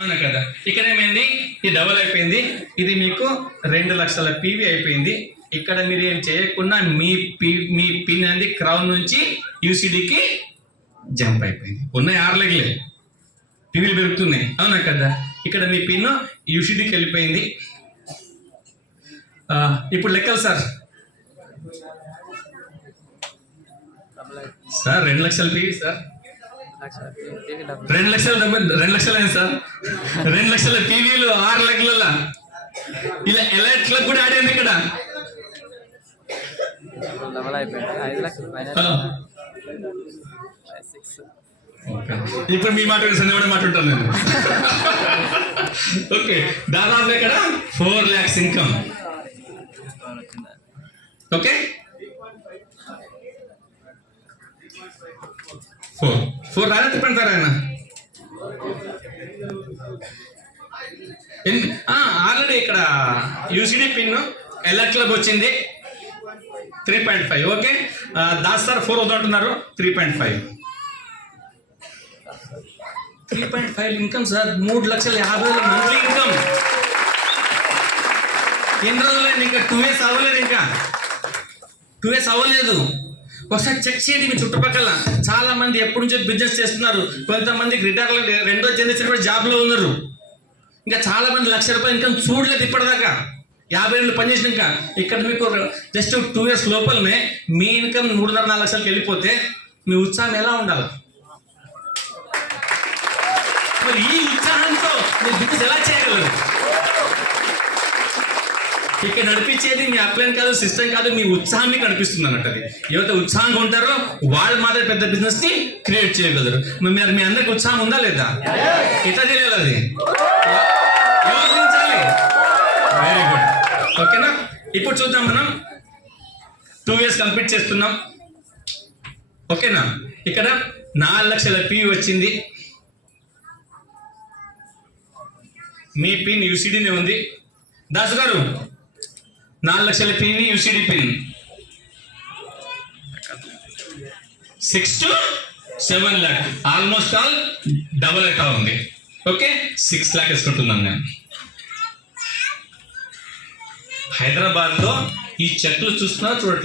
అవునా కదా? ఇక్కడ ఏమైంది, ఇది డబల్ అయిపోయింది, ఇది మీకు 2 లక్షల పీవీ అయిపోయింది. ఇక్కడ మీరు ఏం చేయకుండా మీ పిన్ అనేది క్రౌన్ నుంచి యూసిడికి జంప్ అయిపోయింది. ఉన్నాయి 6 లెగ్లే, పీవీలు పెరుగుతున్నాయి. అవునా కదా? ఇక్కడ మీ పిన్ యూసిడికి వెళ్ళిపోయింది. ఇప్పుడు లెక్కలు సార్. 2 లక్షల పీవీ సార్, 2 లక్షలు అయింది సార్. 2 లక్షల పీవీలు 6 లెగ్ల ఇలా ఎలర్ట్లకు కూడా ఆడేది ఇక్కడ. ఇప్పుడు మీ మాట సందేహం మాట్లాడుతాను నేను. ఓకే, దాదాపు ఇక్కడ 4 lakhs ఇన్కమ్. ఓకే, 4 రాదా తిప్పండి సార్ ఆయన. ఆల్రెడీ ఇక్కడ యూసిడి పిన్ ఎలర్ట్లకు వచ్చింది 3.5. Okay, Das sir 4 వద్దంటున్నారు. 3.5 income sir. 3,50,000 monthly income. ఎన్ని రోజులైంది? ఇంకా 2 years అవ్వలేదు. ఇంకా 2 years అవ్వలేదు. ఒకసారి చెక్ చేయండి. మీ చుట్టుపక్కల చాలా మంది ఎప్పటి నుంచో బిజినెస్ చేస్తున్నారు. కొంతమందికి రిటైర్ 2వ జనరేషన్ కూడా జాబ్లో ఉన్నారు. ఇంకా చాలా మంది ₹1,00,000 ఇన్కమ్ చూడలేదు ఇప్పటిదాకా. 50 ఏళ్ళు పనిచేసినాక ఇక్కడ మీకు జస్ట్ 2 years లోపలనే మీ ఇన్కమ్ 3.5-4 లక్షలకి వెళ్ళిపోతే మీ ఉత్సాహం ఎలా ఉండాలి? మరి ఈ ఉత్సాహంతో మీరు బిజినెస్ ఎలా చేయగలరు? ఇక్కడ నడిపించేది మీ అప్లైన్ కాదు, సిస్టమ్ కాదు, మీ ఉత్సాహాన్ని కనిపిస్తుంది అన్నట్టు. అది ఎవరైతే ఉత్సాహంగా ఉంటారో వాళ్ళు మాత్రమే పెద్ద బిజినెస్ ని క్రియేట్ చేయగలరు. మరి మీ అందరికి ఉత్సాహం ఉందా లేదా? ఎట్లా తెలియాలి అది? Very good. ఓకేనా? ఇప్పుడు చూద్దాం. మనం 2 years కంప్లీట్ చేస్తున్నాం. ఓకేనా? ఇక్కడ 4 లక్షల పీవీ వచ్చింది. మీ పిన్ యూసిడీనే ఉంది. దాసు గారు 4 లక్షల pin UCD pin 6 to 7 lakh almost all double అవుతా ఉంది. ఓకే, 6 lakh వేసుకుంటున్నాను నేను. హైదరాబాద్లో ఈ చెట్లు చూస్తున్నా చూడట్లేదు.